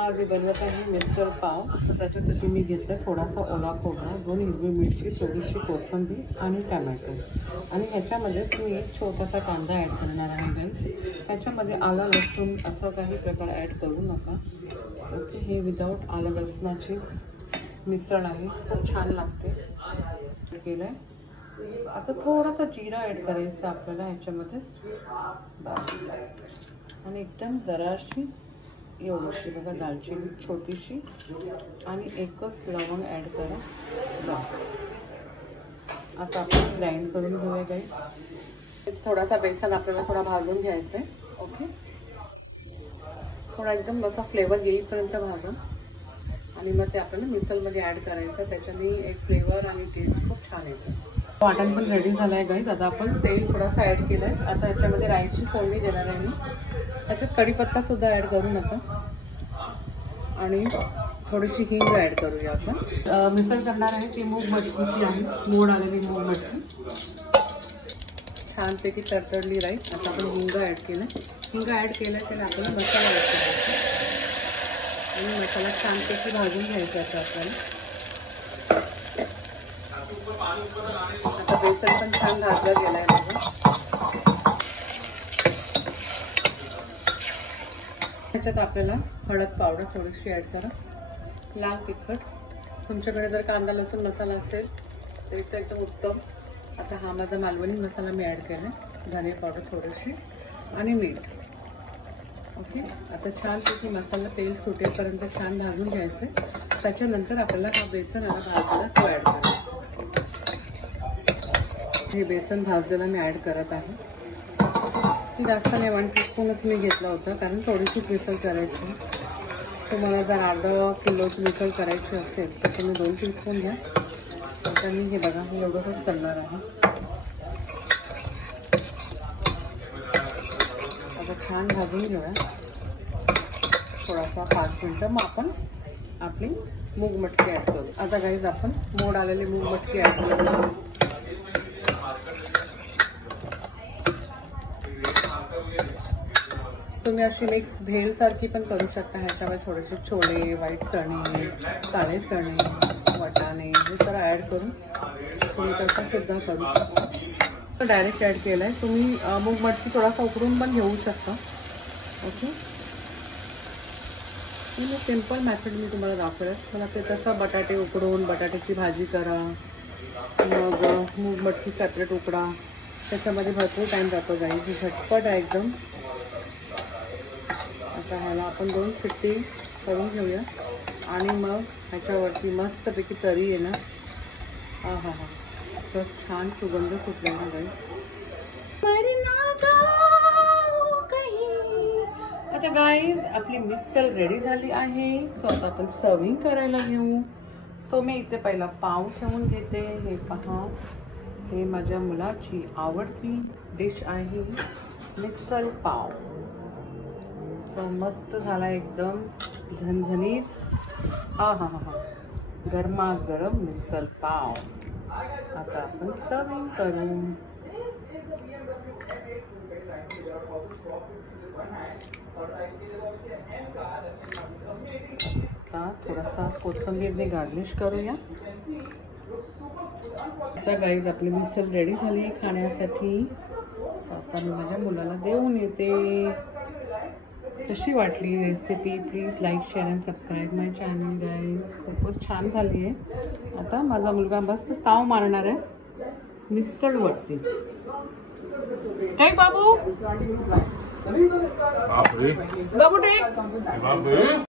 आज मी बनवत आहे मिसळ पाव। असं त्याच्यासाठी मी घेतलं थोडासा ओला खोबरा, 2 हिरवी मिरची, थोडीशी कोथिंबीर आणि टोमॅटो। आणि ह्याच्यामध्येच मी एक छोटासा कांदा ॲड करणार आहे गाईस। ह्याच्यामध्ये आलं लसूण असं काही प्रकार ॲड करू नका। ओके, हे विदाउट आलं लसणाची मिसळ आहे, खूप छान लागते। केलं आहे। आता थोडासा जिरा ॲड करायचा आपल्याला ह्याच्यामध्ये आणि एकदम जराशी एवढीशी बघा दालचिनी छोटीशी आणि एकच लवंग ॲड करा बस। आता आपण ग्राइंड करून घेऊया गाईस। थोडासा बेसन आपल्याला थोडा भाजून घ्यायचं आहे। ओके, थोडा एकदम असा फ्लेवर येईपर्यंत भाजून आणि मग ते आपल्याला मिसळमध्ये ॲड करायचं। त्याच्याने एक फ्लेवर आणि टेस्ट खूप छान येतं। वाटण पण रेडी झालं आहे गाईज। आता आपण तेल थोडासा ॲड केलं आहे। आता ह्याच्यामध्ये राईची फोडणी देणार आहे मी। त्याच्यात कढीपत्ता सुद्धा ॲड करू नका आणि थोडीशी हिंग ॲड करूया आपण। मिसळ करणार आहे ती मूग मटकीची आहे, मोड आलेली मूग मटकी छानपैकी तडतडली राईस। आता आपण हिंग ॲड केलं, हिंग ॲड केलं त्याला आपल्याला मसाला ॲड करायचा आणि मसाला छानपैकी भाजून घ्यायचा आहे आपल्याला। आता बेसन पण छान भाजलं गेलं आहे माझं। ह्याच्यात आपल्याला हळद पावडर थोडीशी ॲड करा, लाल तिखट, तुमच्याकडे जर कांदा लसूण मसाला असेल तरी तर एकदम उत्तम। आता हा माझा मालवणी मसाला मी ॲड केला, धने पावडर थोडीशी आणि मीठ। ओके, आता छानपैकी मसाला तेल सुटेपर्यंत छान भाजून घ्यायचं। त्याच्यानंतर आपल्याला हा बेसन भाजलेला तो ॲड करायचा। हे बेसन भाजलेला मी ॲड करत आहे। जास्त नाही, 1 टीस्पूनच मी घेतला होता कारण थोडीशी मिसळ करायची। तुम्हाला जर अर्धा किलोची मिसळ करायची असेल तर तुम्ही 2 टीस्पून घ्या। आता मी हे बघा मी एवढंच करणार आहे। आता छान भाजून घेऊया थोडासा 5 मिनिटं, मग आपण आपली मूग मटकी ॲड करू। आता गाईज आपण मोड आलेली मूग मटकी ॲड करू। तुम्ही अशी मिक्स भेळ सारखी पण करू शकता। ह्याच्यावर थोडेसे छोले, व्हाईट चणे, काळे चणे, वाटाणे हे सर्व ॲड करून तुम्ही तसं सुद्धा करू शकता। डायरेक्ट ॲड केलं आहे तुम्ही। मूग मटकी थोडासा उकडून पण घेऊ शकता। ओके, मी सिंपल मेथड मी तुम्हाला दाखवलं। मला ते तसं बटाटे उकडून बटाट्याची भाजी करा, मग मूग मटकी सेपरेट उकडा, त्याच्यामध्ये भरपूर टाईम जातो गाईज। ही झटपट आहे एकदम। आता ह्याला आपण 2 शिट्टी करून घेऊया आणि मग ह्याच्यावरती मस्तपैकी तरी येणार। हा हा हा, तर छान सुगंध सुटला ना गाईज। आता गाईज आपली मिसळ रेडी झाली आहे। सो आता आपण सर्विंग करायला घेऊ। सो मी इथे पहिला पाव ठेवून घेते। हे पहा, हे माझ्या मुलाची आवडती डिश आहे मिसळ पाव। सो मस्त झाला एकदम झणझणीत। हा हा हा, गरमागरम मिसळ पाव। आता आपण सर्विंग करू। आता थोडासा कोथिंबीरने गार्निश करूया। आता गाईज आपली मिसळ रेडी झाली आहे खाण्यासाठी। सो आता मी माझ्या मुलाला देऊन येते। कशी वाटली recipe? Please like, share and subscribe my channel guys. खूपच छान झाली आहे। आता माझा मुलगा मस्त ताव मारणार आहे मिसळ वरती। टेक बाबू, बाबू टेक।